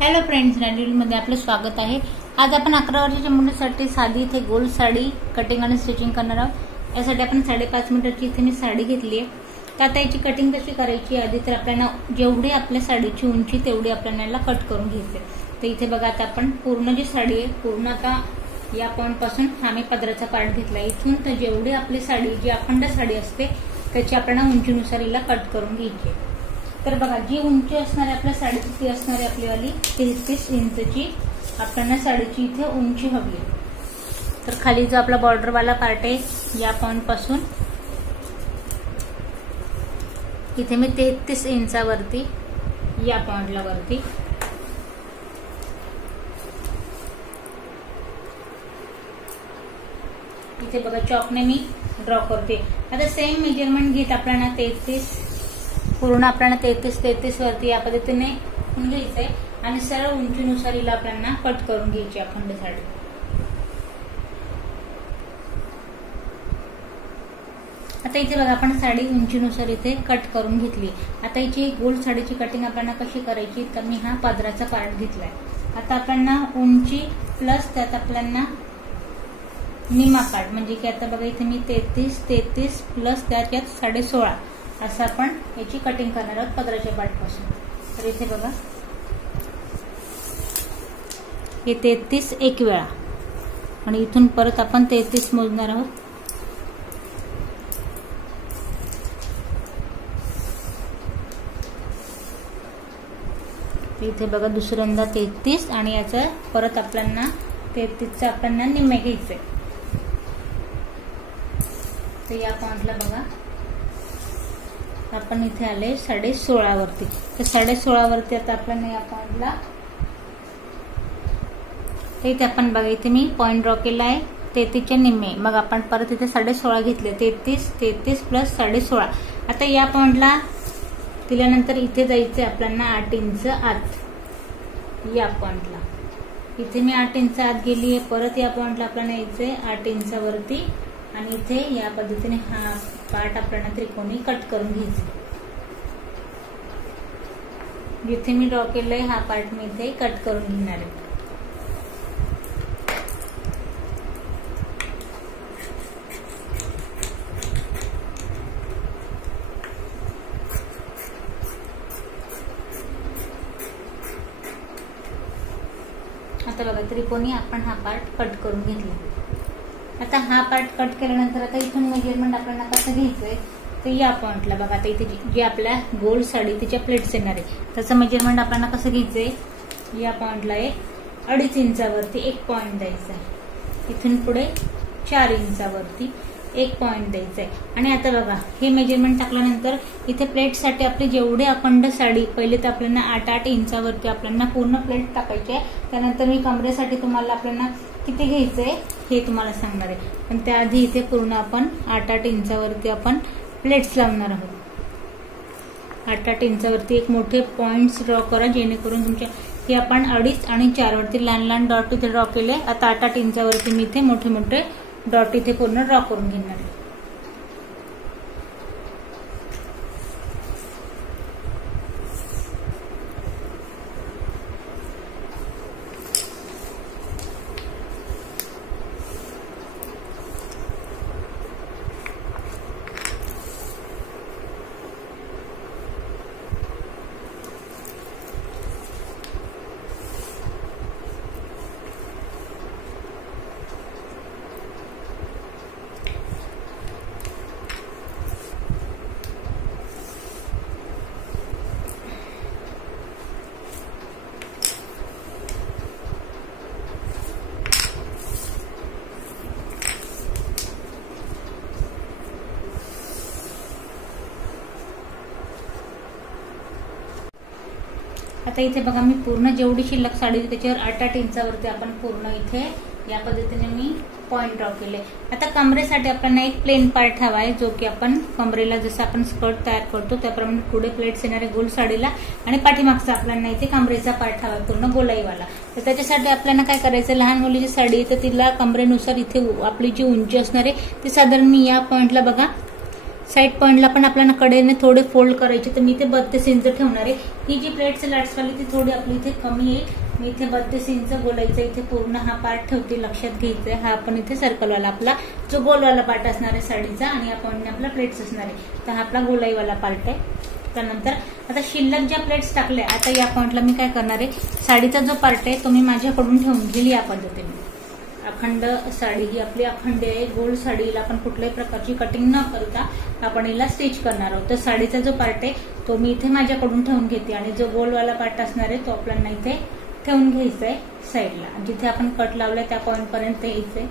Hello friends, मध्ये आपलं स्वागत आहे। आज आपण 11 वर्षाच्या मुलीसाठी साधी इथे गोल साडी कटिंग आणि स्टिचिंग करणार आहोत। यासाठी आपण 5.5 मीटरची इथे मी साडी घेतली आहे। तर आता याची कटिंग कशी करायची, आधी तर आपल्याला जेवढी आपल्या साडीची उंची तेवढी आपल्याला याला कट करून घ्यायचे। तर इथे बघा, आता आपण पूर्ण जी साडी आहे पूर्ण आता या पॉइंट पासून हा मी पदराचा पार्ट घेतला। इथून तर जेवढी आपली साडी जी अखंड साडी असते त्याची आपल्याला उंचीनुसार हिला कट करून घ्यायची। तर बघा, जी उंची असणार आहे आपल्या साडीची ती असणार आहे आपलीवाली 33 इंचची आपल्याला साडीची इथे उंची हवी आहे। तर खाली जो आपला बॉर्डरवाला पार्ट आहे या पॉइंट पासून इथे मी 33 इंचावरती या पॉइंटला वरती इथे बघा चॉकने मी ड्रॉ करते। आता सेम मेजरमेंट घेत आपल्याला 33 पूर्ण आपल्याला 33 वरती या पद्धतीने घ्यायचंय आणि सरळ उंचीनुसार हिला आपल्याला कट करून घ्यायची अखंड साडी। आता इथे बघा, आपण साडी उंचीनुसार इथे कट करून घेतली। आता हिची गोल साडीची कटिंग आपल्याला कशी करायची, तर मी हा पदराचा पार्ट घेतलाय। आता आपल्याला उंची प्लस त्यात आपल्याला निम्मा पार्ट म्हणजे की आता बघा इथे मी 33 प्लस त्यात 16.5 असं आपण याची कटिंग करणार आहोत पदराच्या पार्ट पासून। तर इथे बघा, हे 33 एक वेळा आणि इथून परत आपण 33 मोजणार आहोत। इथे बघा दुसऱ्यांदा 33 आणि याचं परत आपल्याला 33चं आपल्याला निम्मे घ्यायचंय। तर या पॉइंटला बघा आपण इथे आले 16.5 वरती। तर 16.5 वरती आता आपल्याला या पॉइंटला इथे आपण बघा इथे मी पॉइंट ड्रॉ केला आहे 33च्या निम्मे। मग आपण परत इथे 16.5 घेतले, 33 प्लस 16.5। आता या पॉइंटला दिल्यानंतर इथे जायचंय आपल्याला 8 इंच आत। या पॉइंटला इथे मी 8 इंच आत गेली आहे। परत या पॉइंटला आपल्याला यायचंय 8 इंचावरती आणि इथे या पद्धतीने हा पार्ट आपल्याला त्रिकोणी कट करून घ्यायचा। जिथे मी ड्रॉ केलंय हा पार्ट मी इथे कट करून घेणार आहे। आता बघा, त्रिकोणी आपण हा पार्ट कट करून घेतला। आता हा पार्ट कट केल्यानंतर आता इथून मेजरमेंट आपल्याला कसं घ्यायचंय, तर या पॉइंटला बघा आता इथे जी आपल्या गोल साडी तिच्या प्लेट्स येणार आहे त्याचं मेजरमेंट आपल्याला कसं घ्यायचंय, या पॉइंटला 2.5 इंचावरती एक पॉइंट द्यायचा आहे। इथून पुढे 4 इंचावरती एक पॉइंट द्यायचा आहे। आणि आता बघा, हे मेजरमेंट टाकल्यानंतर इथे प्लेटसाठी आपली जेवढी अखंड साडी पहिले तर आपल्याला 8 इंचावरती आपल्याला पूर्ण प्लेट टाकायची आहे। त्यानंतर मी कमरेसाठी तुम्हाला आपल्याला किती घ्यायचंय हे तुम्हाला सांगणार आहे, पण त्याआधी इथे पूर्ण आपण 8 इंचावरती आपण प्लेट्स लावणार आहोत। 8 इंचावरती एक मोठे पॉइंट्स ड्रॉ करा जेणेकरून तुमच्या हे आपण 2.5 आणि 4 वरती लहान डॉट इथे ड्रॉ केले। आता 8 इंचावरती मी इथे मोठे डॉट इथे पूर्ण ड्रॉ करून घेणार आहे। आता इथे बघा, मी पूर्ण जेवढी शिल्लक साडी त्याच्यावर 8 इंचावरती आपण पूर्ण इथे या पद्धतीने मी पॉइंट ड्रॉ केले। आता कमरेसाठी आपल्याला एक प्लेन पार्ट हवा आहे, जो की आपण कमरेला जसं आपण स्कर्ट तयार करतो त्याप्रमाणे पुढे प्लेट्स येणारे गोल साडीला आणि पाठीमागचा आपल्याला इथे कमरेचा पार्ट हवा पूर्ण गोलाईवाला। तर त्याच्यासाठी आपल्याला काय करायचं, लहान मुलीची साडी तर तिला कमरेनुसार इथे आपली जी उंची असणार आहे ती साधारण मी या पॉइंटला बघा साईड पॉइंटला पण आपल्याला कडेने थोडे फोल्ड करायचे, तर मी इथे 32 इंच ठेवणार आहे. ही जी प्लेट स्लॅट्स वाली ती थोडी आपली इथे कमी येईल. मी इथे 32 इंच गोलाईचा इथे पूर्ण हा पार्ट ठेवते. लक्षात घ्यायचंय हा आपण इथे सर्कलवाला आपला जो गोलवाला पार्ट असणार आहे साडीचा आणि या पॉइंटने आपला प्लेट्स असणार आहे, तर हा आपला गोलाईवाला पार्ट आहे. त्यानंतर आता शिल्लक ज्या प्लेट्स टाकल्या, आता या पॉइंटला मी काय करणार आहे, साडीचा जो पार्ट आहे तो मी माझ्याकडून ठेवून घेईल या पद्धतीने. अखंड साडी ही आपली अखंड आहे, गोल साडीला आपण कुठल्याही प्रकारची कटिंग न करता आपण हिला स्टिच करणार आहोत. तर साडीचा जो पार्ट आहे तो मी इथे माझ्याकडून ठेवून घेते आणि जो गोलवाला पार्ट असणार आहे तो आपल्याला इथे ठेवून घ्यायचा आहे साईडला. जिथे आपण कट लावलाय त्या पॉइंट पर्यंत यायचंय.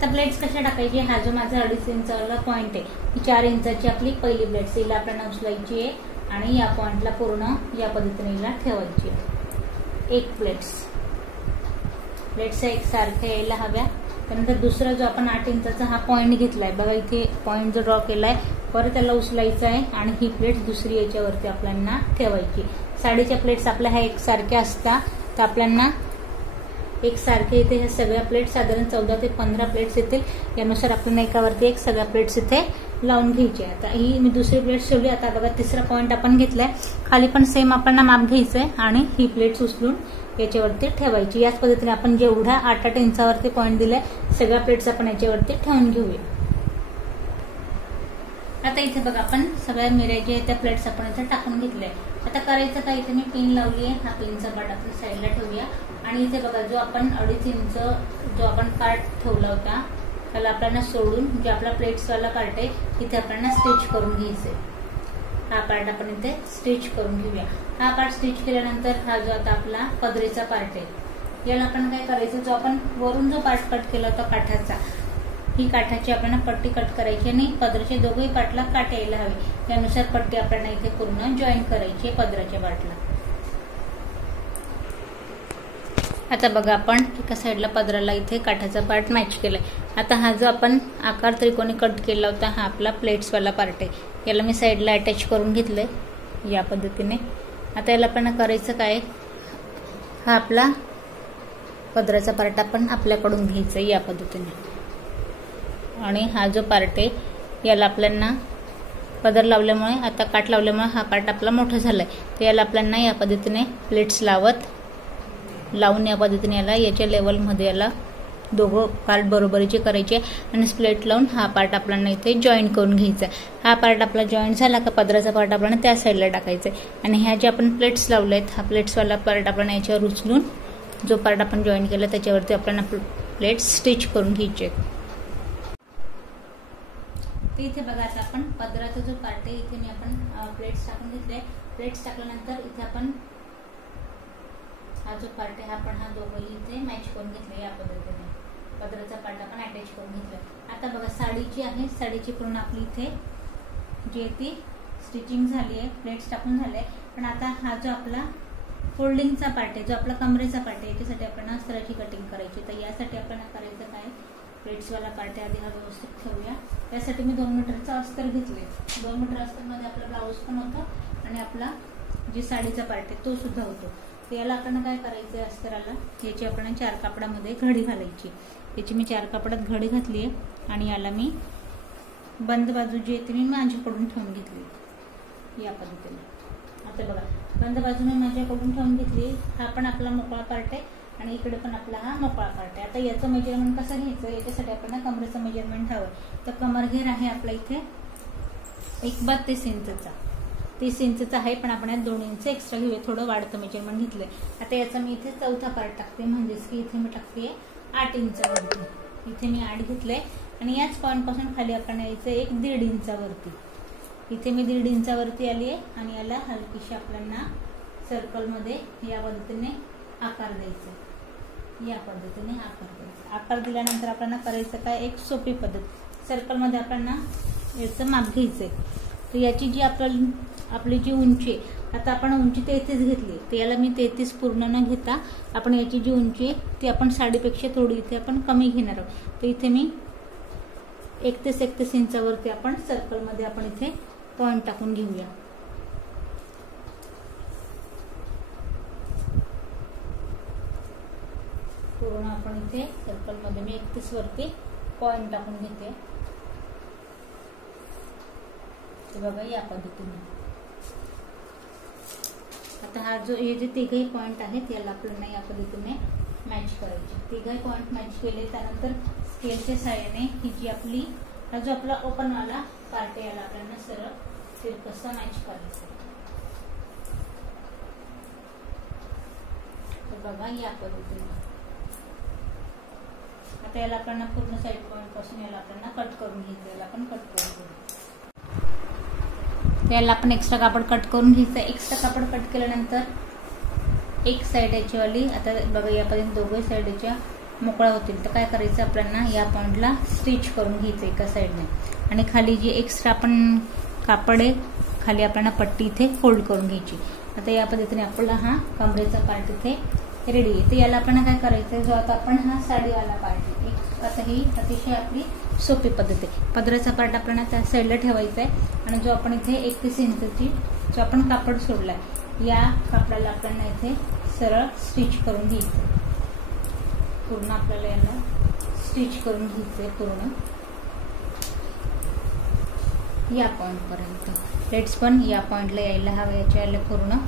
तर प्लेट्स कशा टाकायची, हा जो माझा 2.5 इंचाला पॉइंट आहे, ही 4 इंचाची आपली पहिली प्लेट्स हिला आपल्याला उचलायची आहे आणि या पॉइंटला पूर्ण या पद्धतीने हिला ठेवायची आहे. एक प्लेट्स एक सारख्या यायला हव्या. त्यानंतर दुसरा जो आपण 8 इंचाचा हा पॉइंट घेतलाय बघा, इथे पॉइंट जो ड्रॉ केलाय परत त्याला उचलायचा आहे आणि ही प्लेट दुसरी याच्यावरती आपल्याला ठेवायची. साडीच्या प्लेट्स आपल्या ह्या एकसारख्या असतात, तर आपल्याला एकसारखे इथे ह्या सगळ्या प्लेट साधारण 14 ते 15 प्लेट्स येतील. यानुसार आपल्याला एकावरती एक सगळ्या प्लेट्स इथे लावून घ्यायची. आता ही मी दुसरी प्लेट ठेवली. आता बघा तिसरा पॉइंट आपण घेतलाय, खाली पण सेम आपल्याला माप घ्यायचंय आणि ही प्लेट्स उचलून याच्यावरती ठेवायची. याच पद्धतीने आपण जेवढ्या 8 इंचावरती पॉइंट दिलाय सगळ्या प्लेट्स आपण याच्यावरती ठेवून घेऊया. आता इथे बघा आपण सगळ्या मिऱ्या ज्या आहेत त्या प्लेट्स आपण इथे टाकून घेतल्या. आता करायचं काय, इथे मी पिन लावली आहे, हा पिनचा पार्ट आपल्या साईडला ठेवूया आणि इथे बघा जो आपण 2.5 इंच जो आपण पार्ट ठेवला होता त्याला आपल्याला सोडून जे आपला प्लेट्सवाला पार्ट आहे इथे आपल्याला स्टिच करून घ्यायचंय. हा पार्ट आपण इथे स्टिच करून घेऊया. हा पार्ट स्टिच केल्यानंतर हा जो आता आपला पदरीचा पार्ट आहे याला आपण काय करायचं, जो आपण वरून जो पार्ट कट केला होता काठाचा, ही काठाची आपल्याला पट्टी कट करायची आणि पदराच्या दोघही पार्टला काट यायला हवी त्यानुसार पट्टी आपल्याला इथे पूर्ण जॉईन करायची आहे पदराच्या पार्टला. आता बघा आपण एका साईडला पदराला इथे काठाचा पार्ट मॅच केलाय. आता हा जो आपण आकार त्रिकोणी कट केला होता हा आपला प्लेट्सवाला पार्ट आहे, याला मी साईडला अटॅच करून घेतलंय या पद्धतीने. आता याला आपण करायचं काय, हा आपला पदराचा पार्ट आपण आपल्याकडून घ्यायचा या पद्धतीने आणि हा जो पार्ट आहे याला आपल्याला पदर लावल्यामुळे आता काट लावल्यामुळे हा पार्ट आपला मोठा झालाय, तर याला आपल्याला या पद्धतीने प्लेट्स लावून या पद्धतीने याला याच्या लेवलमध्ये याला दोघं पार्ट बरोबरीचे करायचे आणि स्प्लेट लावून हा पार्ट आपल्याला इथे जॉईन करून घ्यायचा. हा पार्ट आपला जॉईन झाला का पदराचा पार्ट आपल्याला त्या साईडला टाकायचा आणि ह्या ज्या आपण प्लेट्स लावल्यात हा प्लेट्सवाला पार्ट आपल्याला याच्यावर उचलून जो पार्ट आपण जॉईन केला त्याच्यावरती आपल्याला प्लेट्स स्टिच करून घ्यायचे. इथे बघा आता आपण पदराचा जो पार्ट आहे इथे मी आपण प्लेट्स टाकून घेतले. प्लेट्स टाकल्यानंतर इथे आपण हा जो पार्ट आहे आपण हा दोघंही इथे मॅच करून घेतले या पद्धतीने. पदराचा पार्ट आपण अटॅच करून घेतला. आता बघा साडीची आहे, साडीची पूर्ण आपली इथे जी ती स्टिचिंग झाली आहे, प्लेट्स टाकून झाले. पण आता हा जो आपला फोल्डिंगचा पार्ट आहे, जो आपला कमरेचा पार्ट आहे, याच्यासाठी आपण अस्तराची कटिंग करायची. तर यासाठी आपल्याला करायचं काय, प्लेट्सवाला पार्ट आहे आधी हा व्यवस्थित ठेवूया. त्यासाठी मी 2 मीटरचा अस्तर घेतले. 2 मीटर अस्तरमध्ये आपला ब्लाऊज पण होतो आणि आपला जी साडीचा पार्ट आहे तो सुद्धा होतो. तर याला आपल्याला काय करायचं, अस्तराला याची आपण 4 कापडामध्ये घडी घालायची. याची मी 4 कापडात घडी घातली आहे आणि याला मी बंद बाजू जी आहे ती मी माझ्याकडून ठेवून घेतली या पद्धतीने. आता बघा बंद बाजू मी माझ्याकडून ठेवून घेतली. हा पण आपला मोकळा पार्ट आहे आणि इकडे पण आपला हा मोकळा पार्ट आहे. आता याचं मेजरमेंट कसं घ्यायचं, याच्यासाठी आपल्याला कमरेचं मेजरमेंट हवं. तर कमर घेर आहे आपला इथे एक 32 इंचचा, 30 इंचचा आहे, पण आपण यात 2 इंच एक्स्ट्रा घेऊया, थोडं वाढतं मेजरमेंट घेतलंय. आता याचा मी इथे चौथा पार्ट टाकते, म्हणजेच की इथे मी टाकते 8 इंचावरती. इथे मी 8 घेतलंय आणि याच पॉईंट पासून खाली आपण यायचं 1.5 इंचावरती. इथे मी 1.5 इंचावरती आली आहे आणि याला हलकीशी आपल्याला सर्कलमध्ये या पद्धतीने आकार द्यायचा. या पद्धतीने आकार द्यायचा. आकार दिल्यानंतर आपल्याला करायचं काय, एक सोपी पद्धत, सर्कलमध्ये आपल्याला याचं माप घ्यायचंय. तर याची जी आपली जी उंची आहे, आता आपण उंची 33 घेतली, तर याला मी 33 पूर्ण न घेता आपण याची जी उंची आहे ती आपण साडीपेक्षा थोडी इथे आपण कमी घेणार आहोत. तर इथे मी 31 इंचावरती आपण सर्कलमध्ये आपण इथे पॉइंट टाकून घेऊया. पूर्ण आपण इथे सर्कलमध्ये मी 31 वरती पॉइंट टाकून घेते. तर बघा या पद्धतीने. आता हा जो हे जे तिघही पॉइंट आहेत याला आपल्याला या पद्धतीने मॅच करायचे. तिघही पॉइंट मॅच केले त्यानंतर स्केलच्या साहाय्याने ही जी आपली हा जो आपला ओपन वाला पार्ट आहे याला आपल्याला सरळ तिरकसा मॅच करायचा. तर बघा या पद्धतीने. आता याला आपल्याला पूर्ण साइड पॉइंट पासून याला आपल्याला कट करून घ्यायचं. याला आपण कट करून घेऊ. याला आपण एक्स्ट्रा कापड कट करून घ्यायचं. एक्स्ट्रा कापड कट केल्यानंतर एक साइड याची वाली आता बघा यापर्यंत दोघे साइड याच्या मोकळा होतील. तर काय करायचं आपल्याला या पॉइंटला स्टिच करून घ्यायचं एका साइडने आणि खाली जी एक्स्ट्रा आपण कापड आहे खाली आपल्याला पट्टी इथे फोल्ड करून घ्यायची. आता या पद्धतीने आपला हा कमरेचा पार्ट इथे रेडी आहे. तर याला आपण काय करायचं जो आता आपण हा साडीवाला पार्ट आहे आता ही अतिशय आपली सोपी पद्धत आहे. पदराचा पार्ट आपल्याला त्या साईडला ठेवायचा आहे आणि जो आपण इथे 31 इंचची जो आपण कापड सोडलाय या कापडाला आपल्याला इथे सरळ स्टिच करून घ्यायचं. पूर्ण आपल्याला याला स्टिच करून घ्यायचंय पूर्ण या पॉइंट पर्यंत. प्लेट्स पण या पॉइंटला यायला हवं. याच्या याला पूर्ण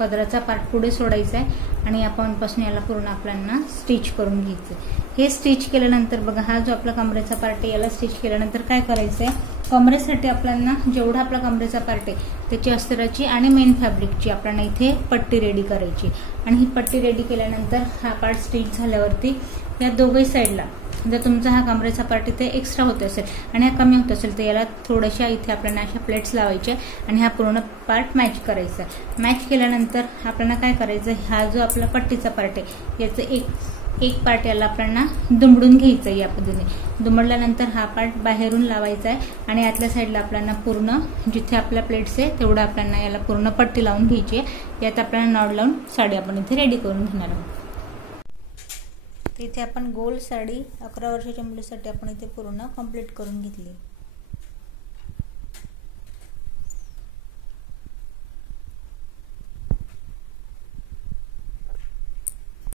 पदराचा पार्ट पुढे सोडायचा आहे आणि या पॉइंट पासून याला पूर्ण आपल्याला स्टिच करून घ्यायचं. हे स्टिच केल्यानंतर बघा हा जो आपला कमरेचा पार्ट आहे याला स्टिच केल्यानंतर काय करायचंय कमरेसाठी आपल्याला जेवढा आपला कमरेचा पार्ट आहे त्याची अस्तराची आणि मेन फॅब्रिकची आपल्याला इथे पट्टी रेडी करायची आणि ही पट्टी रेडी केल्यानंतर हा पार्ट स्टिच झाल्यावरती या दोघही साईडला जर तुमचा हा कमरेचा पार्ट इथे एक्स्ट्रा होत असेल आणि हा कमी होत असेल तर याला थोड्याशा इथे आपल्याला अशा प्लेट्स लावायच्या आणि हा पूर्ण पार्ट मॅच करायचा. मॅच केल्यानंतर आपल्याला काय करायचं हा जो आपला पट्टीचा पार्ट आहे याचं एक पार्ट याला आपल्याला दुमडून घ्यायचं या पद्धतीने. दुमडल्यानंतर हा पार्ट बाहेरून लावायचा आहे आणि आतल्या साईडला आपल्याला पूर्ण जिथे आपल्या प्लेट्स आहे तेवढं आपल्याला याला पूर्ण पट्टी लावून घ्यायची आहे. यात आपल्याला नॉड लावून साडी आपण इथे रेडी करून घेणार आहोत. इथे आपण गोल साडी 11 वर्षाच्या मुलीसाठी आपण इथे पूर्ण कंप्लीट करून घेतली.